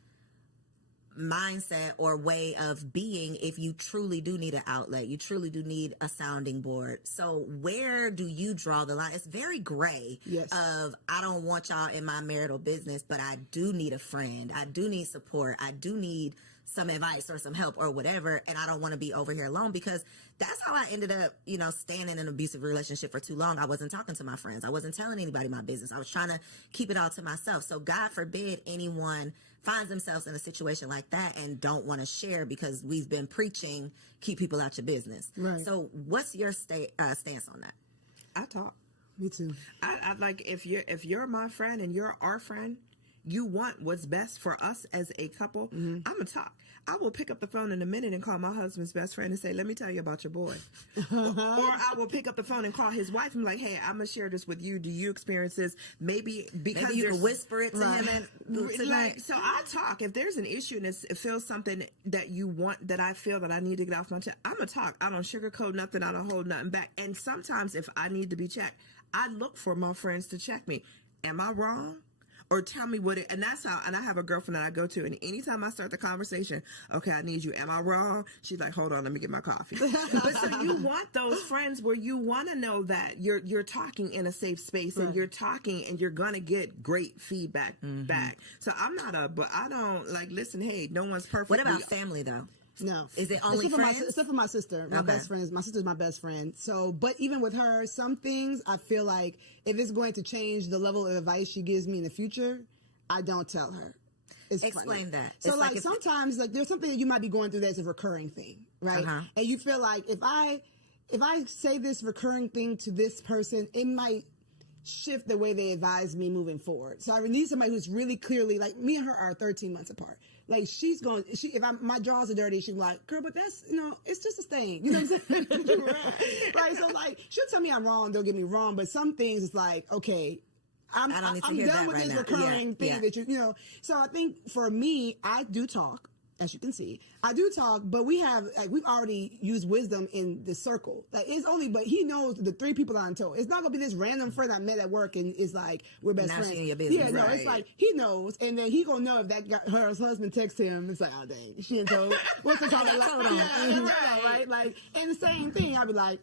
mindset or way of being if you truly do need an outlet. You truly do need a sounding board. So where do you draw the line? It's very gray of, I don't want y'all in my marital business, but I do need a friend. I do need support. I do need some advice or some help or whatever, and I don't want to be over here alone, because that's how I ended up, staying in an abusive relationship for too long. I wasn't talking to my friends. I wasn't telling anybody my business. I was trying to keep it all to myself. So God forbid anyone finds themselves in a situation like that and don't want to share, because we've been preaching, keep people out your business. Right. So what's your stance on that? I talk. Me too. I like, if you're my friend and you're our friend, you want what's best for us as a couple, I'm going to talk. I will pick up the phone in a minute and call my husband's best friend and say, let me tell you about your boy. Or I will pick up the phone and call his wife and be like, hey, I'm going to share this with you. Do you experience this? Maybe because you can whisper it to him. And so I talk. If there's an issue and it feels something that you want, that I feel that I need to get off my chest, I'm going to talk. I don't sugarcoat nothing. I don't hold nothing back. And sometimes if I need to be checked, I look for my friends to check me. Am I wrong? Or tell me and that's how, and I have a girlfriend that I go to, and anytime I start the conversation, okay, I need you. Am I wrong? She's like, hold on, let me get my coffee. But so you want those friends where you want to know that you're talking in a safe space, and you're talking and you're going to get great feedback back. So but I don't listen, hey, no one's perfect. What about family though? No. Is it only friends? Except for my sister. My best friend my sister's my best friend. So, but even with her, some things I feel like if it's going to change the level of advice she gives me in the future, I don't tell her. Explain that. So it's sometimes there's something that you might be going through that's a recurring thing, right? And you feel like if I say this recurring thing to this person, it might shift the way they advise me moving forward. So I need somebody who's really clearly, like, me and her are 13 months apart. Like, my drawers are dirty, she's like, girl, but that's, it's just a stain. You know what I'm saying? Right. So she'll tell me I'm wrong, don't get me wrong, but some things it's like, okay, I'm I don't need to I'm hear done that with right this now. recurring thing Yeah. that you know. So I think for me, I do talk. As you can see, I do talk, but we've already used wisdom in the circle. Like it's only, but he knows the 3 people I'm told. It's not gonna be this random friend I met at work and is like we're best Now friends. she in your business. Yeah, no, it's Right. like he knows, and then he gonna know if that guy, her husband texts him. It's like, oh dang, she didn't told. What's the call? Like, Hold on. yeah, right? Like, and the same thing. I'd be like,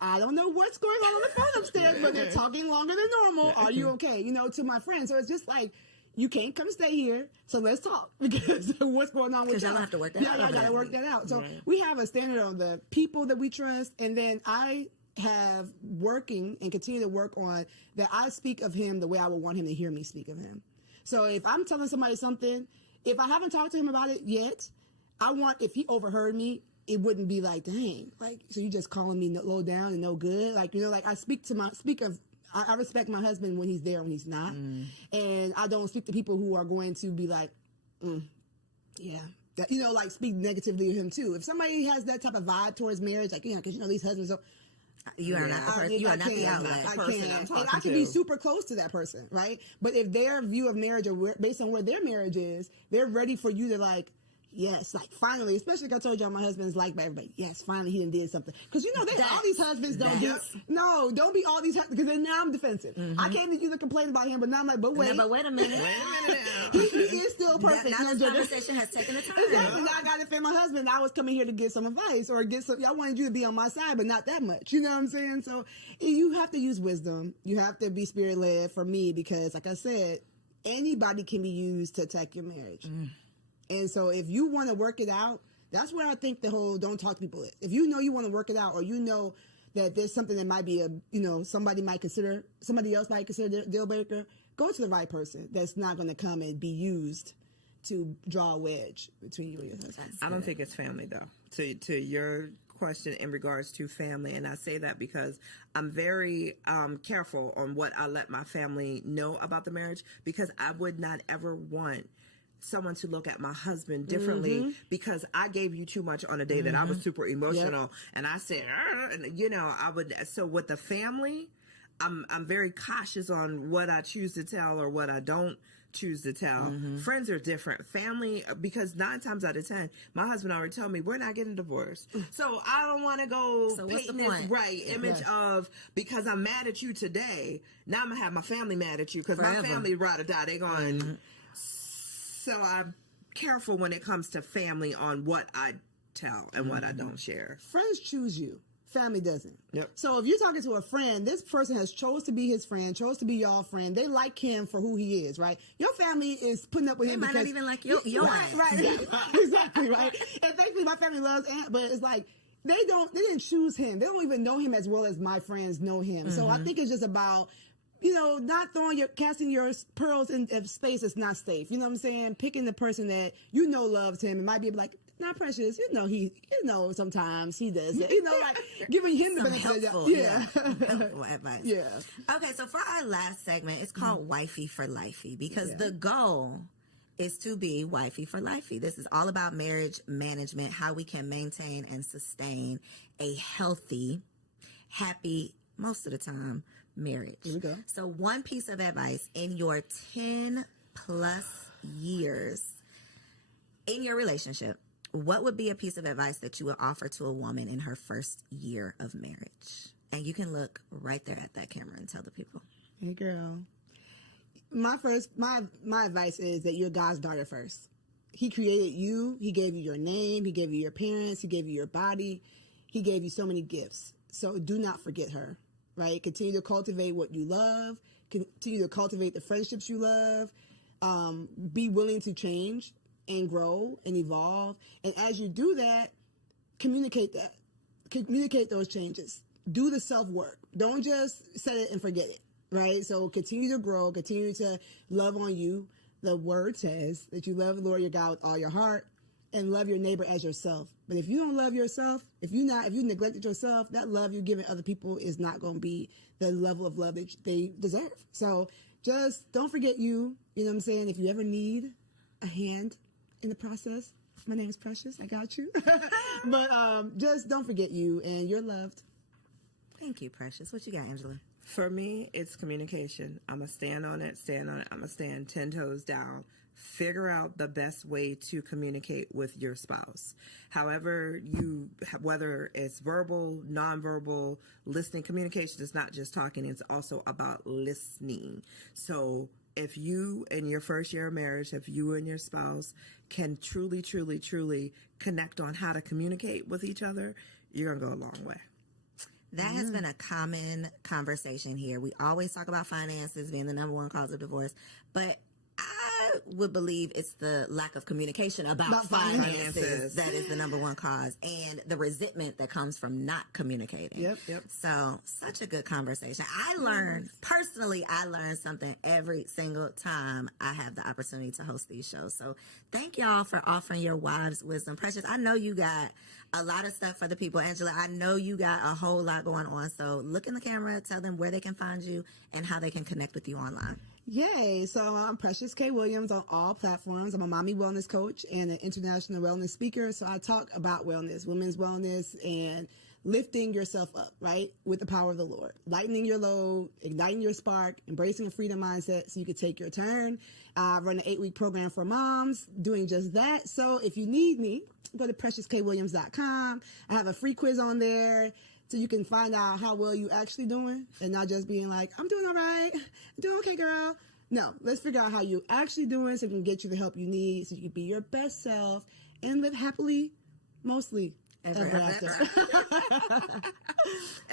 I don't know what's going on the phone upstairs, but they're talking longer than normal. Are you okay? You know, to my friends. So it's just like, you can't come stay here, so let's talk because what's going on with 'Cause y'all y'all? have to work that out. Yeah, y'all gotta work that out. So we have a standard on the people that we trust, and then I have working and continue to work on that. I speak of him the way I would want him to hear me speak of him. So if I'm telling somebody something, if I haven't talked to him about it yet, I want, if he overheard me, it wouldn't be like, dang, like, so you just calling me low down and no good. Like, you know, like I I respect my husband when he's there, when he's not. And I don't speak to people who are going to be like, yeah. That, you know, like speak negatively of him too. If somebody has that type of vibe towards marriage, like, because you know, these husbands are, You are not the person. You are not the outlet. I person I'm can't. talking And I can to. be super close to that person, right? But if their view of marriage or based on where their marriage is, they're ready for you to like, yes, like finally, especially like I told y'all, my husband's liked by everybody. Yes, finally he did something. Because you know, all these husbands don't do. No, don't be all these because then now I'm defensive. I came to you to complain about him, but now I'm like, but wait, No, but wait a minute. he is still perfect. Now No, this Georgia. conversation has taken the time. Exactly. Now I got to defend my husband. I was coming here to get some advice or get some. I wanted you to be on my side, but not that much. You know what I'm saying? So you have to use wisdom. You have to be spirit led for me because, like I said, anybody can be used to attack your marriage. And so if you want to work it out, that's where I think the whole don't talk to people is. If you know you want to work it out, or you know that there's something that might be somebody else might consider a deal breaker, go to the right person that's not going to come and be used to draw a wedge between you and your husband. I don't think it's family though. To your question in regards to family, and I say that because I'm very careful on what I let my family know about the marriage, because I would not ever want someone to look at my husband differently because I gave you too much on a day that I was super emotional and I said, and you know, I would. So with the family, I'm very cautious on what I choose to tell or what I don't choose to tell. Friends are different. Family, because 9 times out of 10, my husband already told me we're not getting divorced. So I don't want to go So what's paint the this point? image of, because I'm mad at you today, now I'm gonna have my family mad at you because my Forever. family ride or die. They're going. So I'm careful when it comes to family on what I tell and what I don't share. Friends choose you. Family doesn't. Yep. So if you're talking to a friend, this person has chose to be his friend, chose to be your friend. They like him for who he is, right? Your family is putting up with him might not because even like your right, ass. right, exactly, right. And thankfully, my family loves Ant, but it's like they didn't choose him. They don't even know him as well as my friends know him. So I think it's just about, you know, not casting your pearls in space that's not safe. You know what I'm saying? Picking the person that you know loves him and might be like, not Precious. You know, sometimes he does it. You know, like giving him the Some benefit of the helpful, yeah. helpful advice. Yeah. Okay, so for our last segment, it's called Wifey for Lifey because the goal is to be wifey for lifey. This is all about marriage management, how we can maintain and sustain a healthy, happy, most of the time, marriage. Here we go. So one piece of advice in your 10 plus years in your relationship, what would be a piece of advice that you would offer to a woman in her first year of marriage? And you can look right there at that camera and tell the people. Hey, girl. My advice is that you're God's daughter first. He created you. He gave you your name. He gave you your parents. He gave you your body. He gave you so many gifts. So do not forget her, right? Continue to cultivate what you love. Continue to cultivate the friendships you love. Be willing to change and grow and evolve. And as you do that, communicate that. Communicate those changes. Do the self-work. Don't just set it and forget it, right? So continue to grow, continue to love on you. The word says that you love the Lord your God with all your heart and love your neighbor as yourself. But if you don't love yourself, if you neglected yourself, that love you're giving other people is not going to be the level of love that they deserve. So just don't forget you. You know what I'm saying? If you ever need a hand in the process, my name is Precious. I got you. But just don't forget you, and you're loved. Thank you, Precious. What you got, Angela? For me, it's communication. I'm going to stand on it. I'm going to stand 10 toes down. Figure out the best way to communicate with your spouse. However, whether it's verbal, nonverbal, listening, communication is not just talking, it's also about listening. So if you, in your first year of marriage, if you and your spouse can truly, truly, truly connect on how to communicate with each other, you're going to go a long way. That has been a common conversation here. We always talk about finances being the number one cause of divorce, but I would believe it's the lack of communication about finances that is the number one cause, and the resentment that comes from not communicating. Yep. So, such a good conversation. I learned something every single time I have the opportunity to host these shows. So, thank y'all for offering your wives' wisdom. Precious, I know you got a lot of stuff for the people. Angela, I know you got a whole lot going on. So, look in the camera, tell them where they can find you and how they can connect with you online. Yay. So I'm Precious K. Williams on all platforms. I'm a mommy wellness coach and an international wellness speaker. So I talk about wellness, women's wellness, and lifting yourself up, right? With the power of the Lord, lightening your load, igniting your spark, embracing a freedom mindset so you can take your turn. I run an 8-week program for moms doing just that. So if you need me, go to PreciousKWilliams.com. I have a free quiz on there, so you can find out how well you actually doing and not just being like, I'm doing all right. I'm doing okay, girl. No, let's figure out how you actually doing so we can get you the help you need so you can be your best self and live happily, mostly ever after.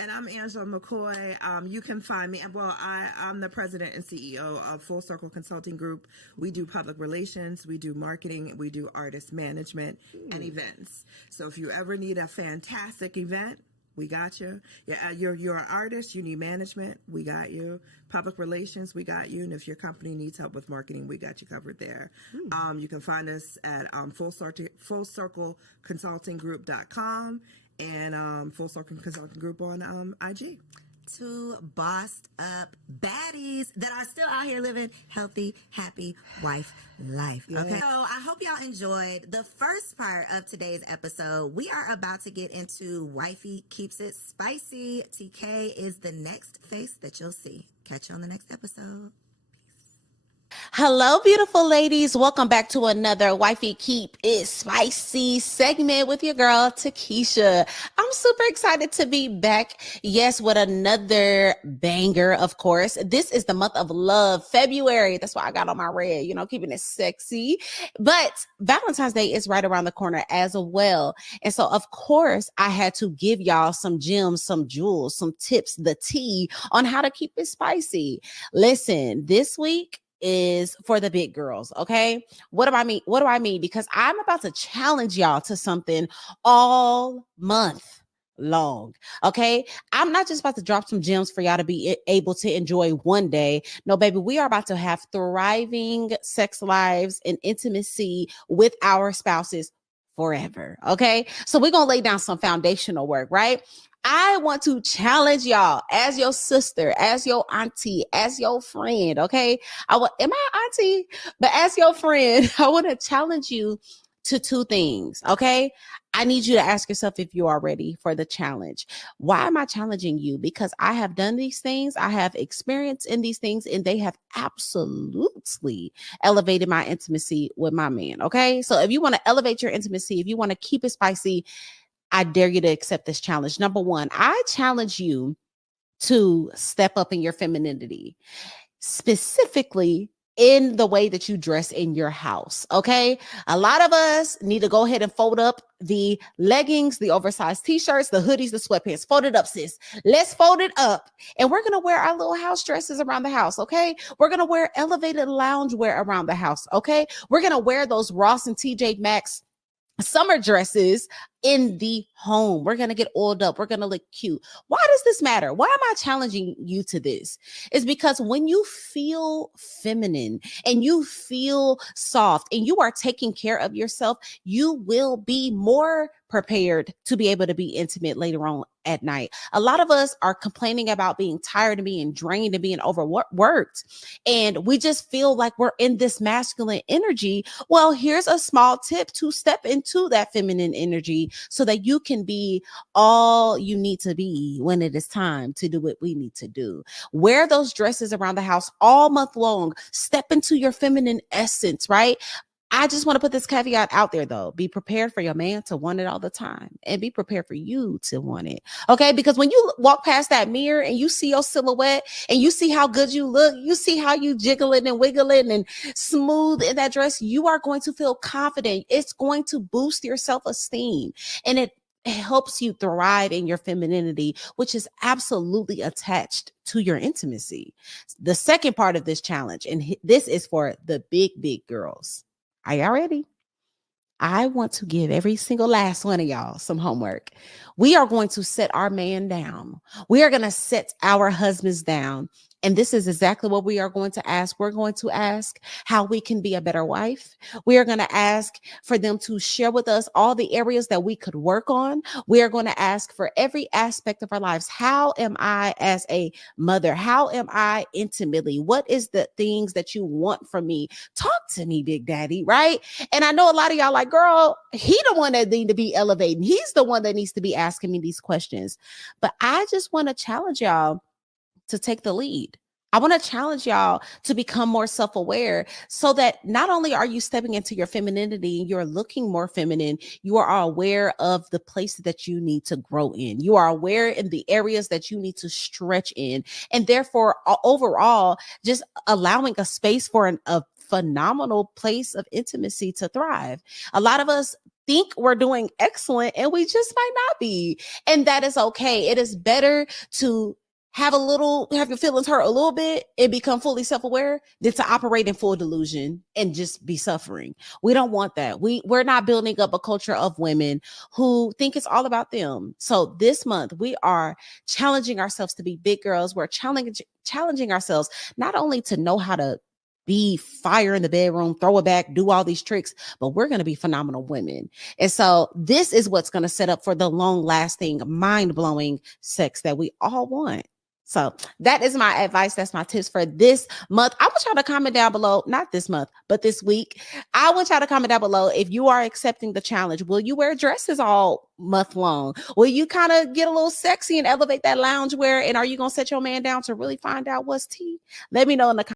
And I'm Angela McCoy. You can find me. Well, I'm the president and CEO of Full Circle Consulting Group. We do public relations, we do marketing, we do artist management and events. So if you ever need a fantastic event, we got you. Yeah, you're an artist, you need management, we got you. Public relations, we got you. And if your company needs help with marketing, we got you covered there. You can find us at fullcircleconsultinggroup.com and Full Circle Consulting Group on IG. Two bossed up baddies that are still out here living healthy, happy wife life. Okay. So I hope y'all enjoyed the first part of today's episode. We are about to get into Wifey Keeps It Spicy. TK is the next face that you'll see. Catch you on the next episode. Hello, beautiful ladies. Welcome back to another Wifey Keep It Spicy segment with your girl, Takesha. I'm super excited to be back. Yes, with another banger, of course. This is the month of love, February. That's why I got on my red, keeping it sexy. But Valentine's Day is right around the corner as well. And so, of course, I had to give y'all some gems, some jewels, some tips, the tea on how to keep it spicy. Listen, this week is for the big girls. Okay. What do I mean? Because I'm about to challenge y'all to something all month long. Okay. I'm not just about to drop some gems for y'all to be able to enjoy one day. No, baby, we are about to have thriving sex lives and intimacy with our spouses forever. Okay. So we're going to lay down some foundational work, right? I want to challenge y'all as your sister, as your auntie, as your friend. Okay. Am I auntie? But as your friend, I want to challenge you to two things. Okay. I need you to ask yourself if you are ready for the challenge. Why am I challenging you? Because I have done these things. I have experience in these things, and they have absolutely elevated my intimacy with my man. Okay. So if you want to elevate your intimacy, if you want to keep it spicy, I dare you to accept this challenge. Number one, I challenge you to step up in your femininity, specifically in the way that you dress in your house. Okay. A lot of us need to go ahead and fold up the leggings, the oversized t-shirts, the hoodies, the sweatpants. Fold it up, sis. Let's fold it up. And we're going to wear our little house dresses around the house. Okay. We're going to wear elevated loungewear around the house. Okay. We're going to wear those Ross and TJ Maxx summer dresses in the home. We're going to get oiled up. We're going to look cute. Why does this matter? Why am I challenging you to this? It's because when you feel feminine and you feel soft and you are taking care of yourself, you will be more prepared to be able to be intimate later on at night. A lot of us are complaining about being tired and being drained and being overworked. And we just feel like we're in this masculine energy. Well, here's a small tip to step into that feminine energy so that you can be all you need to be when it is time to do what we need to do. Wear those dresses around the house all month long. Step into your feminine essence, right? I just want to put this caveat out there though. Be prepared for your man to want it all the time, and be prepared for you to want it. Okay. Because when you walk past that mirror and you see your silhouette and you see how good you look, you see how you jiggling and wiggling and smooth in that dress, you are going to feel confident. It's going to boost your self-esteem, and it helps you thrive in your femininity, which is absolutely attached to your intimacy. The second part of this challenge, and this is for the big girls. Are y'all ready? I want to give every single last one of y'all some homework. We are going to set our man down. We are going to set our husbands down. And this is exactly what we are going to ask. We're going to ask how we can be a better wife. We are going to ask for them to share with us all the areas that we could work on. We are going to ask for every aspect of our lives. How am I as a mother? How am I intimately? What is the things that you want from me? Talk to me, Big Daddy, right? And I know a lot of y'all like, girl, he the one that need to be elevating. He's the one that needs to be asking me these questions. But I just want to challenge y'all to take the lead. I want to challenge y'all to become more self-aware so that not only are you stepping into your femininity, you're looking more feminine, you are aware of the places that you need to grow in. You are aware in the areas that you need to stretch in. And therefore, overall, just allowing a space for a phenomenal place of intimacy to thrive. A lot of us think we're doing excellent and we just might not be. And that is okay. It is better to have your feelings hurt a little bit and become fully self-aware than to operate in full delusion and just be suffering. We don't want that. We're not building up a culture of women who think it's all about them. So this month we are challenging ourselves to be big girls. We're challenging ourselves not only to know how to be fire in the bedroom, throw it back, do all these tricks, but we're going to be phenomenal women. And so this is what's going to set up for the long-lasting, mind-blowing sex that we all want. So that is my advice. That's my tips for this month. I want y'all to comment down below, not this month, but this week. I want y'all to comment down below if you are accepting the challenge. Will you wear dresses all month long? Will you kind of get a little sexy and elevate that loungewear? And are you going to set your man down to really find out what's tea? Let me know in the comments.